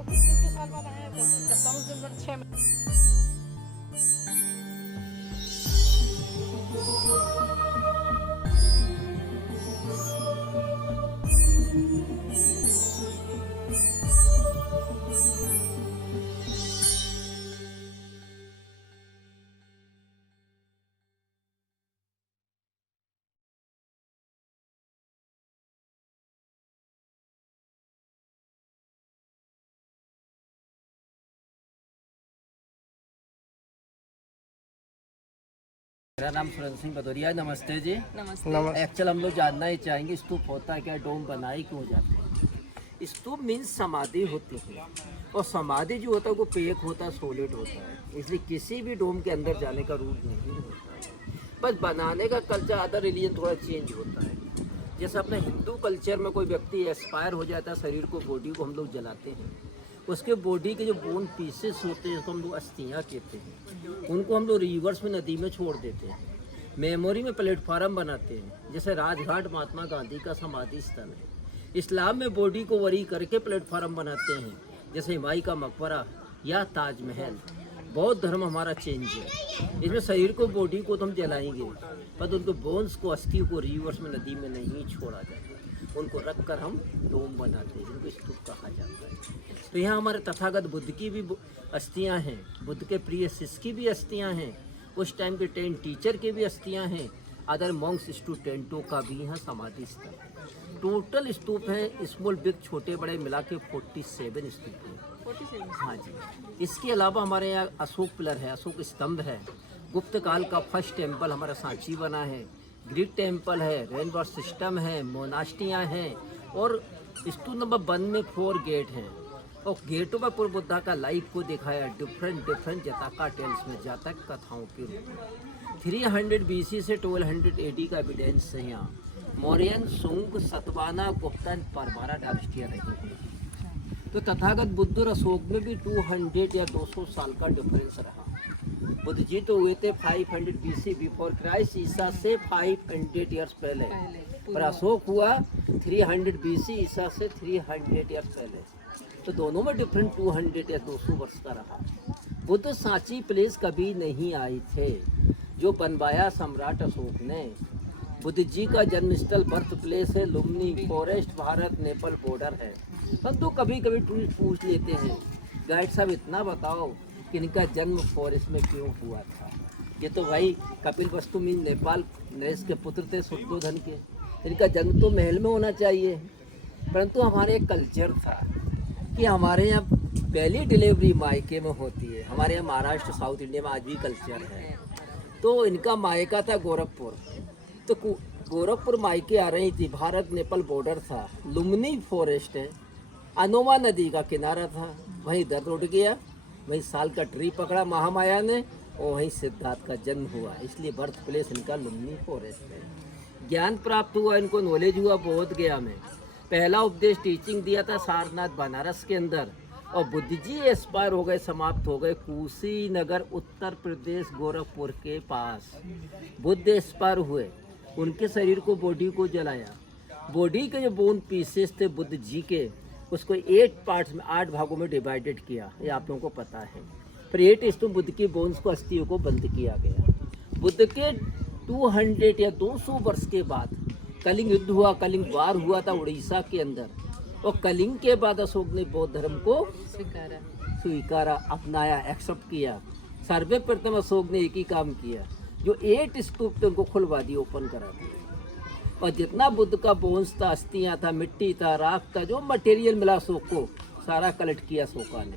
तो कुछ कितने साल बाद आए थे, समुद्र में 6 मेरा नाम सुरेंद्र सिंह भदौरिया है। नमस्ते जी। नमस्ते। एक्चुअल हम लोग जानना ही चाहेंगे स्तूप होता है क्या, डोम बनाए क्यों जाते हैं। स्तूप मीन्स समाधि होती है, और समाधि जो होता है वो पेक होता है, सॉलिड होता है, इसलिए किसी भी डोम के अंदर जाने का रूल नहीं होता है। बस बनाने का कल्चर अदर रिलीजन थोड़ा चेंज होता है। जैसे अपने हिंदू कल्चर में कोई व्यक्ति एक्सपायर हो जाता है, शरीर को, बॉडी को हम लोग जलाते हैं, उसके बॉडी के जो बोन पीसेस होते हैं उसको हम लोग अस्थियाँ कहते हैं, उनको हम लोग रिवर्स में नदी में छोड़ देते हैं। मेमोरी में प्लेटफार्म बनाते हैं, जैसे राजघाट महात्मा गांधी का समाधि स्थल है। इस्लाम में बॉडी को वरी करके प्लेटफार्म बनाते हैं, जैसे हुमायूं का मकबरा या ताजमहल। बौद्ध धर्म हमारा चेंज है, इसमें शरीर को, बॉडी को तो हम जलाएंगे, पर उनको बोन्स को, अस्थि को रिवर्स में नदी में नहीं छोड़ा जाता, उनको रख कर हम डोम बनाते हैं, जिनको स्तूप कहा जाता है। तो यहाँ हमारे तथागत बुद्ध की भी अस्थियाँ हैं, बुद्ध के प्रिय शिष्य की भी अस्थियाँ हैं, उस टाइम के 10 टीचर की भी अस्थियाँ हैं, अदर मॉन्क्स स्टूडेंटों का भी यहाँ समाधि स्थल। टोटल स्तूप है, स्मॉल बिग छोटे बड़े मिला के 47 स्तूप हैं। 47। हाँ जी। इसके अलावा हमारे यहाँ अशोक पिलर है, अशोक स्तंभ है, गुप्त काल का फर्स्ट टेम्पल हमारा सांची बना है, ग्रीक टेम्पल है, रेनबो सिस्टम है, मोनास्टियाँ हैं, और स्तूप नंबर 1 में 4 गेट हैं, और गेटों पर पूर्व बुद्धा का लाइफ को दिखाया डिफरेंट जताका टेल्स में, जातक कथाओं के रूप में। 300 BC से 1200 AD का एविडेंस है यहाँ। मौर्यन, सुंग, सतवाना, गुप्तन, परमारा डायनेस्टियाँ रही हैं। तो तथागत बुद्ध और अशोक में भी 200 या 200 साल का डिफरेंस रहा। बुद्ध जी तो हुए थे 500 BC बिफोर क्राइस्ट, ईसा से 500 ईयर्स पहले, पर अशोक हुआ 300 BC, ईसा से 300 ईयर्स पहले। तो दोनों में डिफरेंट 200 या 200 वर्ष का रहा। बुद्ध सांची प्लेस कभी नहीं आए थे, जो बनवाया सम्राट अशोक ने। बुद्ध जी का जन्मस्थल, बर्थ प्लेस है लुम्बिनी फॉरेस्ट, भारत नेपाल बॉर्डर है। परंतु कभी कभी टूरिस्ट पूछ लेते हैं, गाइड साहब इतना बताओ कि इनका जन्म फॉरेस्ट में क्यों हुआ था। ये तो भाई कपिल वस्तु मीन नेपाल नरेश के पुत्र थे, शुद्धोधन के, इनका जन्म तो महल में होना चाहिए। परंतु हमारे एक कल्चर था कि हमारे यहाँ पहली डिलीवरी मायके में होती है। हमारे यहाँ महाराष्ट्र, साउथ इंडिया में आज भी कल्चर है। तो इनका मायका था गोरखपुर, तो गोरखपुर मायके आ रही थी, भारत नेपाल बॉर्डर था, लुम्बिनी फॉरेस्ट है, अनोमा नदी का किनारा था, वहीं दर्द उठ गया, वहीं साल का ट्री पकड़ा महामाया ने, और वहीं सिद्धार्थ का जन्म हुआ, इसलिए बर्थ प्लेस इनका लुम्बिनी फॉरेस्ट है। ज्ञान प्राप्त हुआ इनको, नॉलेज हुआ बोध गया में। पहला उपदेश टीचिंग दिया था सारनाथ बनारस के अंदर, और बुद्ध जी एक्सपायर हो गए, समाप्त हो गए कुशीनगर उत्तर प्रदेश गोरखपुर के पास। बुद्ध एक्सपायर हुए, उनके शरीर को, बॉडी को जलाया। बॉडी के जो बोन पीसेस थे बुद्ध जी के, उसको 8 पार्ट्स में, 8 भागों में डिवाइडेड किया, ये आप लोगों को पता है। फिर 8 इसमें बुद्ध की बोन्स को, अस्थियों को बंद किया गया। बुद्ध के 200 या 200 वर्ष के बाद कलिंग युद्ध हुआ, कलिंग वार हुआ था उड़ीसा के अंदर, और कलिंग के बाद अशोक ने बौद्ध धर्म को स्वीकारा, अपनाया, एक्सेप्ट किया। सर्वप्रथम अशोक ने एक ही काम किया, जो 8 स्तूप थे उनको खुलवा दिए, ओपन करा दिए, और जितना बुद्ध का बोन्स था, अस्थियाँ था, मिट्टी था, राख था, जो मटेरियल मिला अशोक को, सारा कलेक्ट किया अशोका ने,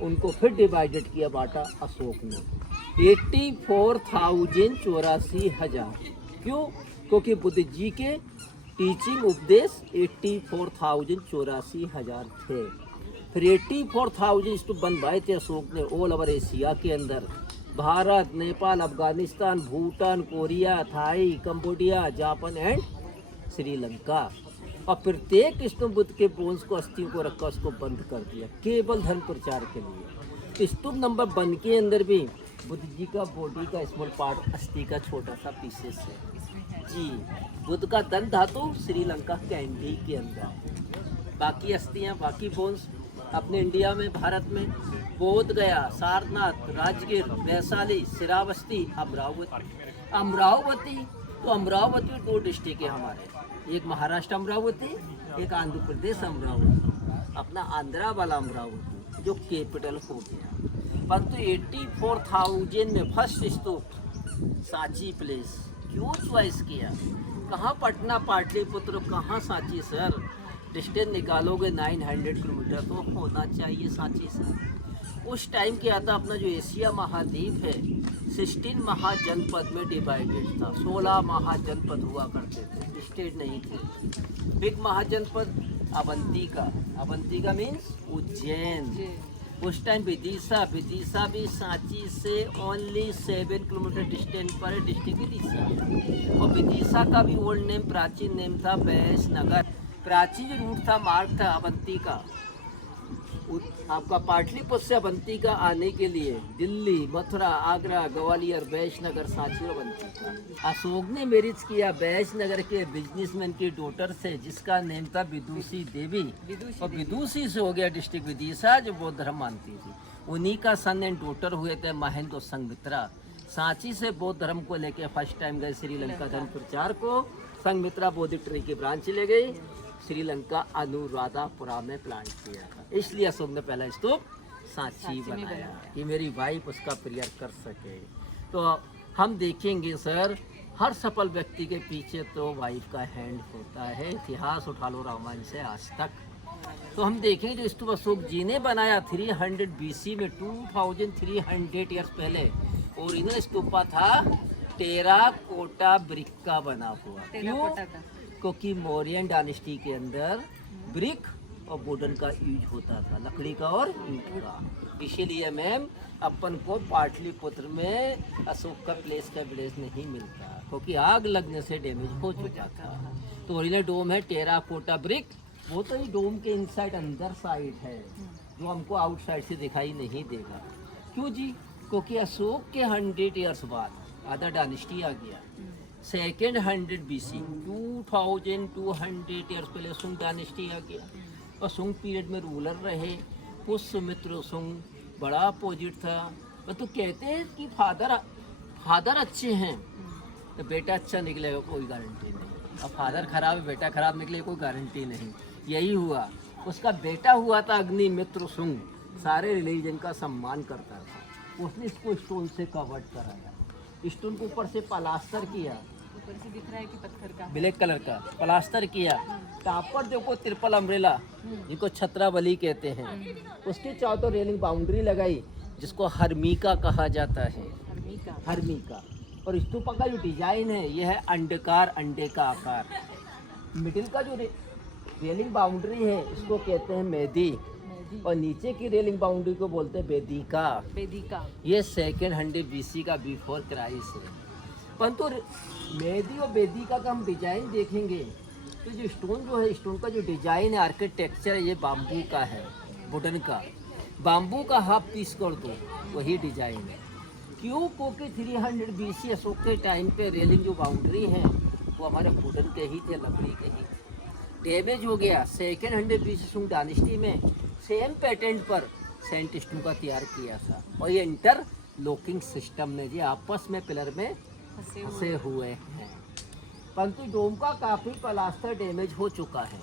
उनको फिर डिवाइडेड किया, बांटा अशोक ने। 84,000 क्यों? क्योंकि बुद्ध जी के टीचिंग उपदेश 84,000 थे। फिर 84,000 स्तूप बनवाए थे अशोक ने ऑल ओवर एशिया के अंदर, Bharat, Nepal, Afghanistan, Bhutan, Korea, Thai, Cambodia, Japan and Sri Lanka. और प्रत्येक स्तूप बुद्ध के बोन्स को, अस्थियों को रखा, उसको बंद कर दिया, केवल धर्म प्रचार के लिए। स्तूप नंबर 1 के अंदर भी बुद्ध जी का बॉडी का स्मॉल पार्ट, अस्थि का छोटा सा पीसेस है जी। बुद्ध का दंत धातु श्रीलंका कैंडी के अंदर, बाकी अस्थियाँ, बाकी बोन्स अपने इंडिया में, भारत में बोध गया, सारनाथ, राजगीर, वैशाली, श्रावस्ती, अमरावती। तो अमरावती 2 डिस्ट्रिक्ट है हमारे, एक महाराष्ट्र अमरावती, एक आंध्र प्रदेश अमरावती, अपना आंध्रा वाला अमरावती जो कैपिटल हो गया। परंतु 84,000 में फर्स्ट स्तूप सांची प्लेस क्यों चॉइस किया? कहाँ पटना पाटलिपुत्र, कहाँ सांची सर? डिस्टेंस निकालोगे 900 किलोमीटर तो होना चाहिए सांची से। उस टाइम क्या था, अपना जो एशिया महाद्वीप है 16 महाजनपद में डिवाइडेड था। 16 महाजनपद हुआ करते थे, स्टेट नहीं थे। Big mahajanapada Avantika means Ujjain. उस टाइम विदिशा भी सांची से ओनली 7 किलोमीटर डिस्टेंस पर है, डिस्ट्रिक्ट विदिशा। और विदिशा का भी ओल्ड नेम, प्राचीन नेम था वैशनगर। प्राचीन रूट था, मार्ग था अवंतिका। आपका पाटलिपुत्र से अवंतिका आने के लिए दिल्ली, मथुरा, आगरा, ग्वालियर, वैशनगर, सांची और अवंतिका। अशोक ने मैरिज किया वैशनगर के बिजनेसमैन की डॉटर से, जिसका नेम था विदुषी देवी। और विदुषी से हो गया डिस्ट्रिक्ट विदिशा, जो बौद्ध धर्म मानती थी। उन्हीं का सन एंड डॉटर हुए थे महेंद्र संघमित्रा। सांची से बौद्ध धर्म को लेकर फर्स्ट टाइम गए श्रीलंका धर्म प्रचार को। संघमित्रा बौद्ध ट्री की ब्रांच ले गई, श्रीलंका अनुराधापुरा में प्लांट किया था। इसलिए अशोक ने पहला स्तूप सांची बनाया कि मेरी वाइफ उसका प्रेयर कर सके। तो हम देखेंगे सर, हर सफल व्यक्ति के पीछे तो वाइफ का हैंड होता है। इतिहास उठा लो रामायण से आज तक। तो हम देखेंगे जो स्तूप अशोक जी ने बनाया 300 BC में, 2300 ईयर्स पहले। ओरिजिनल स्तूपा था टेराकोटा ब्रिक का बना हुआ। क्यों? क्योंकि मौर्यन डायनेस्टी के अंदर ब्रिक और वुडन का यूज होता था, लकड़ी का और ईंट का। इसीलिए मैम अपन को पाटलिपुत्र में अशोक का प्लेस का विलेज नहीं मिलता, क्योंकि आग लगने से डैमेज हो चुका था। तो ओरिजिनल डोम है टेराकोटा ब्रिक। वो तो ही डोम के इनसाइड अंदर साइड है, जो हमको आउटसाइड से दिखाई नहीं देगा। क्यों जी? क्योंकि अशोक के 100 ईयर्स बाद अदर डायनेस्टी आ गया। सेकेंड 100 BC 2200 ईयर्स पहले सुंग डायनेस्टी आ गया। और सुंग पीरियड में रूलर रहे पुष्यमित्र सुंग, बड़ा अपोजिट था। तो कहते हैं कि फादर अच्छे हैं तो बेटा अच्छा निकलेगा, कोई गारंटी नहीं। और फादर खराब है, बेटा खराब निकले, कोई गारंटी नहीं। यही हुआ, उसका बेटा हुआ था अग्निमित्र सुंग, सारे रिलीजन का सम्मान करता था। उसने इसको स्टोन से कवर्ड कराया, स्टोन को ऊपर से प्लास्टर किया, ऊपर से दिख रहा है कि पत्थर का, ब्लैक कलर का प्लास्टर किया। टापर देखो ट्रिपल अम्ब्रेला, जिनको छत्रावली कहते हैं, उसके चारों तो रेलिंग बाउंड्री लगाई, जिसको हर्मिका कहा जाता है। हर्मिका। और स्तूपा का जो डिजाइन है ये है अंडाकार, अंडे का आकार। मिडिल का जो रेलिंग बाउंड्री है इसको कहते हैं मेदी, और नीचे की रेलिंग बाउंड्री को बोलते हैं वेदिका। ये सेकेंड 100 BC का बिफोर क्राइस्ट है। परंतु मेदी और वेदिका का हम डिजाइन देखेंगे तो जो स्टोन जो है, स्टोन का जो डिजाइन है, आर्किटेक्चर है, ये बाम्बू का है, वुडन का। बाम्बू का हाफ पीस कर दो, वही डिजाइन है। क्यों? क्योंकि 300 BC अशोक के टाइम पे रेलिंग जो बाउंड्री है वो हमारे वुडन के ही थे, लकड़ी के ही। डैमेज हो गया। सेकेंड 100 BC सुंग डायनेस्टी में सेम पैटर्न पर सेंट स्टोन का तैयार किया था, और ये इंटर लॉकिंग सिस्टम में ये आपस में पिलर में फंसे हुए हैं। परंतु डोम का काफ़ी प्लास्टर डैमेज हो चुका है।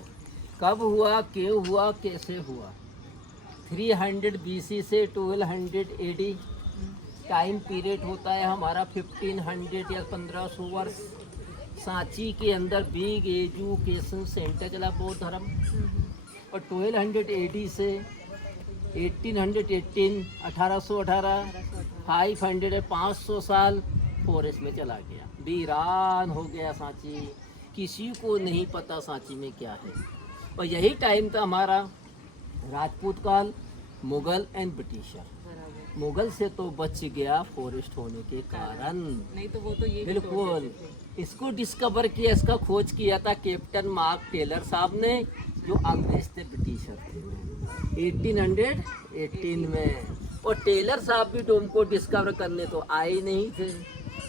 कब हुआ, क्यों हुआ, कैसे हुआ? 300 BC से 1200 AD टाइम पीरियड होता है हमारा, 1500 या 1500 वर्ष। सांची के अंदर बिग एजुकेशन सेंटर चला बौद्ध धर्म, और 1200 AD से 1818 1818 500 साल फॉरेस्ट में चला गया, वीरान हो गया सांची। किसी को नहीं पता सांची में क्या है। और यही टाइम था हमारा राजपूत काल, मुगल एंड ब्रिटिशर। मुगल से तो बच गया फॉरेस्ट होने के कारण, नहीं तो वो तो ये बिल्कुल। इसको डिस्कवर किया, इसका खोज किया था कैप्टन मार्क टेलर साहब ने, जो अंग्रेज थे, ब्रिटिशर थे, 1818 में। और टेलर साहब भी डोम को डिस्कवर करने तो आए नहीं थे,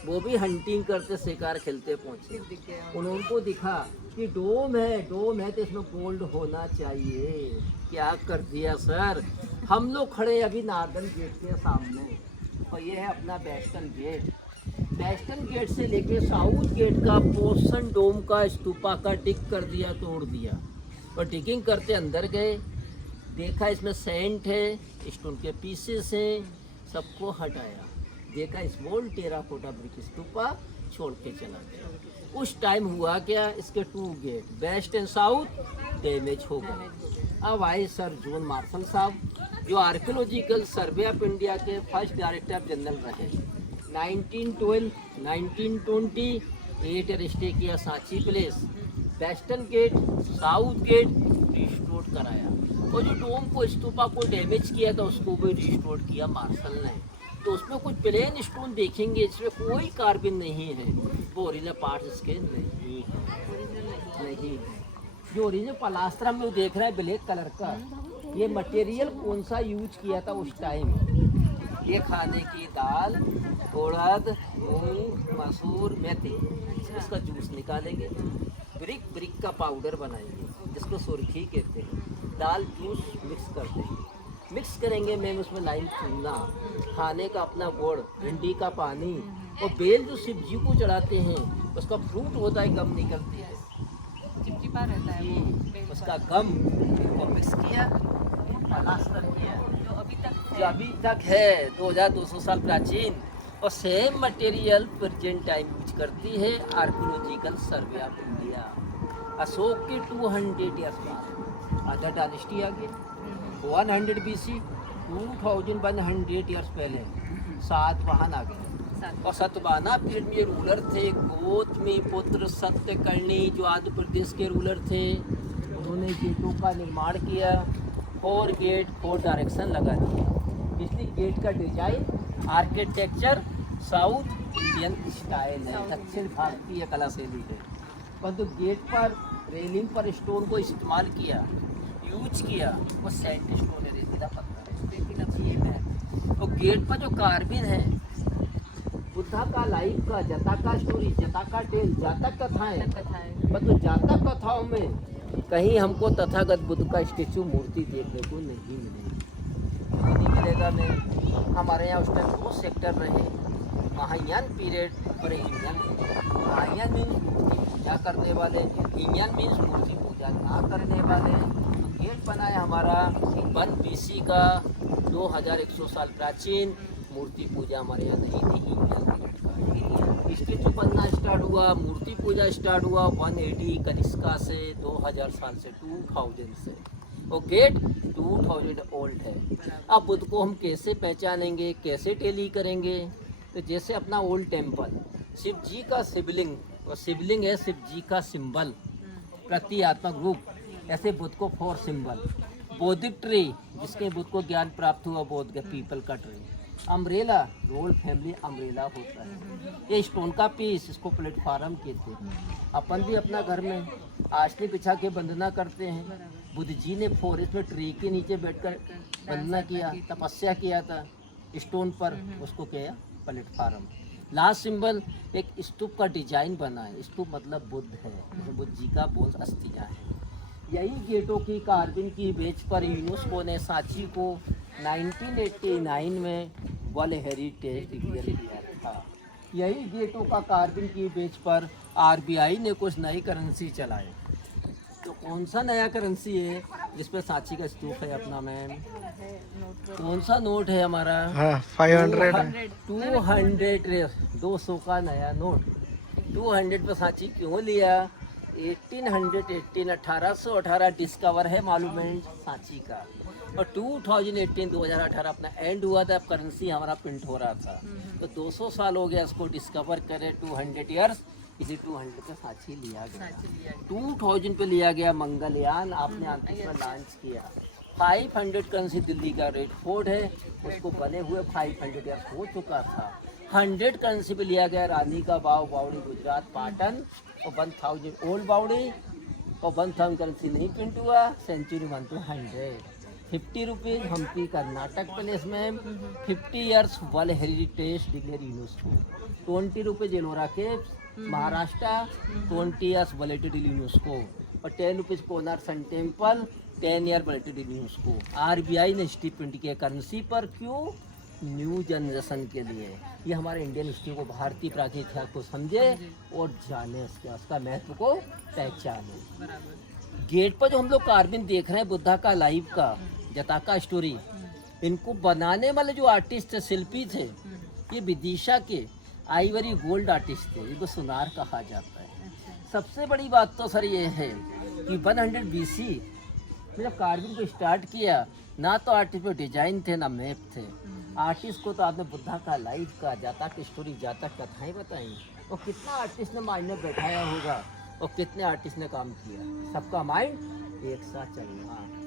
वो भी हंटिंग करते शिकार खेलते पहुंचे। दिख गया। उनको दिखा कि डोम है तो इसमें गोल्ड होना चाहिए। क्या कर दिया सर, हम लोग खड़े अभी नार्दर्न गेट के सामने और ये है अपना वेस्टर्न गेट। वेस्टर्न गेट से लेके साउथ गेट का पोर्शन डोम का स्तूपा का डिग कर दिया, तोड़ दिया। और डिगिंग करते अंदर गए, देखा इसमें सेंट है, स्टोन के पीसेस हैं, सबको हटाया, देखा स्मॉल टेराकोटा ब्रिक स्तूपा, छोड़ के चला गया। उस टाइम हुआ क्या, इसके 2 gate west and south damage हो गए। अब आए सर जॉन मार्शल साहब जो आर्कियोलॉजिकल सर्वे ऑफ इंडिया के फर्स्ट डायरेक्टर जनरल रहे। 1912 1920 8 स्टे किया Sanchi place, western gate south gate restore कराया और जो डोम को स्तूपा को डैमेज किया था उसको भी रिस्टोर किया मार्शल ने। तो उसमें कुछ प्लेन स्टोन देखेंगे, इसमें कोई कार्बन नहीं है, वो ओरिजिनल पार्ट इसके नहीं है। जो ओरिजिनल पलास्तर में देख रहा है ब्लैक कलर का, ये मटेरियल कौन सा यूज किया था उस टाइम। ये खाने की दाल, उड़द, मूंग, मसूर, मेथी, इसका जूस निकालेंगे, ब्रिक का पाउडर बनाएंगे जिसको सुर्खी कहते हैं, दाल जूस मिक्स कर देंगे, मिक्स करेंगे मैम उसमें लाइम चूना, खाने का अपना गुड़, भिंडी का पानी और बेल जो शिव जी को चढ़ाते हैं उसका फ्रूट होता है, गम निकलती है, चिपचिपा रहता है वो बेल उसका गम को मिक्स किया, प्लास्टर किया, जो अभी तक है 2200 साल प्राचीन और same material present time use करती है archaeological survey of India. Ashok के 200 ईयर्स बाद अदर डायनेस्टी आ गई, 100 BC 2100 ईयर्स पहले सातवाहन आ गए और सतवाहना पीरियड में रूलर थे गौतमी पुत्र सत्यकर्णी जो आंध्र प्रदेश के रूलर थे। उन्होंने गेटों का निर्माण किया, 4 गेट 4 डायरेक्शन लगा दिए, इसलिए गेट का design architecture south Indian style है, दक्षिण भारतीय कला शैली है। परंतु गेट पर रेलिंग पर स्टोन को इस्तेमाल किया, यूज किया, वो सैंड स्टोन है, रेतीला पत्थर है। और गेट पर जो कार्बिन है बुद्धा का लाइफ का, जता का स्टोरी, जता का टेल, जातक कथाएं, परंतु जातक कथाओं में कहीं हमको तथागत बुद्ध का स्टेचू मूर्ति देखने को नहीं मिलेगा। में हमारे यहाँ उस टाइम 2 सेक्टर रहे, महायान पीरियड और हिमयान। महायान मीन्स मूर्ति पूजा करने वाले, हिमयान मीन्स मूर्ति पूजा ना करने वाले। तो गेट बनाया हमारा 1 BC का, 2100 साल प्राचीन, मूर्ति पूजा हमारे यहाँ नहीं थी। हिमयान स्टेचू बनना स्टार्ट हुआ, मूर्ति पूजा स्टार्ट हुआ 180 कनिष्का से, 2000 साल से, 2000 से। और गेट 2000 ओल्ड है। अब बुद्ध को हम कैसे पहचानेंगे, कैसे टेली करेंगे, तो जैसे अपना ओल्ड टेम्पल, शिव जी का शिवलिंग, और शिवलिंग है शिव जी का सिंबल, प्रतीकात्मक रूप, ऐसे बुद्ध को 4 सिंबल, बौद्धिक ट्री जिसके बुद्ध को ज्ञान प्राप्त हुआ, बौद्ध के पीपल का tree, umbrella, royal family umbrella होता है, ये स्टोन का पीस, इसको प्लेटफार्म कहते हैं। अपन भी अपना घर में आसनी बिछा के वंदना करते हैं। बुद्ध जी ने फॉरेस्ट में ट्री के नीचे बैठकर वंदना किया, तपस्या किया था स्टोन पर, उसको किया प्लेटफार्म। लास्ट सिंबल एक स्तूप का डिजाइन बना है, स्तूप मतलब बुद्ध है, बुद्ध जी का बोझ अस्थियाँ हैं। यही गेटों की कार्विंग की बेच पर यूनेस्को ने सांची को 1989 में वर्ल्ड हेरिटेज डिक्लेयर किया था। यही गेटों का कार्विंग की बेच पर RBI ने कुछ नई करेंसी चलाए। तो कौन सा नया करेंसी है जिसपे सांची का स्तूप है अपना मैम? कौन सा नोट है हमारा? 500 200 का नया नोट। 200 पे सांची क्यों लिया? 1818 डिस्कवर है मॉन्यूमेंट सांची का, और 2018 अपना एंड हुआ था, अब करेंसी हमारा प्रिंट हो रहा था। तो 200 साल हो गया इसको डिस्कवर करे, 200 ईयर्स, इसी 200 पे सांची लिया गया। 2000 पे लिया गया मंगलयान, आपने अंतरिक्ष में लॉन्च किया। 500 करेंसी दिल्ली का रेड फोर्ट है, उसको बने हुए 500 ईयर्स हो चुका था। 100 करेंसी पे लिया गया रानी का बाव, बावड़ी गुजरात पाटन, और 1000 ओल्ड बावड़ी, और 1000 करेंसी नहीं प्रिंट हुआ, century 1 to 100। 50 rupees Hampi Karnataka palace में, 50 years world heritage declare UNESCO, 20 rupees Ellora caves Maharashtra, 20 years world heritage UNESCO, और 10 rupees Konark sun temple 10 year world heritage UNESCO. RBI ने स्टीपेंड किया करेंसी पर, क्यों? न्यू जनरेशन के लिए। ये हमारे इंडियन हिस्ट्री को, भारतीय प्राचीन इतिहास को समझे और जाने, उसका महत्व को पहचाने। गेट पर जो हम लोग कार्विंग देख रहे हैं बुद्धा का लाइव का, जताका स्टोरी, इनको बनाने वाले जो आर्टिस्ट थे, शिल्पी थे, ये विदिशा के आइवरी गोल्ड आर्टिस्ट थे, इनको सुनार कहा जाता है। सबसे बड़ी बात तो सर ये है कि 100 BC में जब कार्विंग को स्टार्ट किया, ना तो आर्टिस्ट पे डिजाइन थे ना मैप थे। आर्टिस्ट को तो आपने बुद्धा का लाइफ का, जातक स्टोरी, जातक कथाएं बताई, और कितना आर्टिस्ट ने माइंड में बैठाया होगा और कितने आर्टिस्ट ने काम किया। सबका माइंड एक साथ चलना।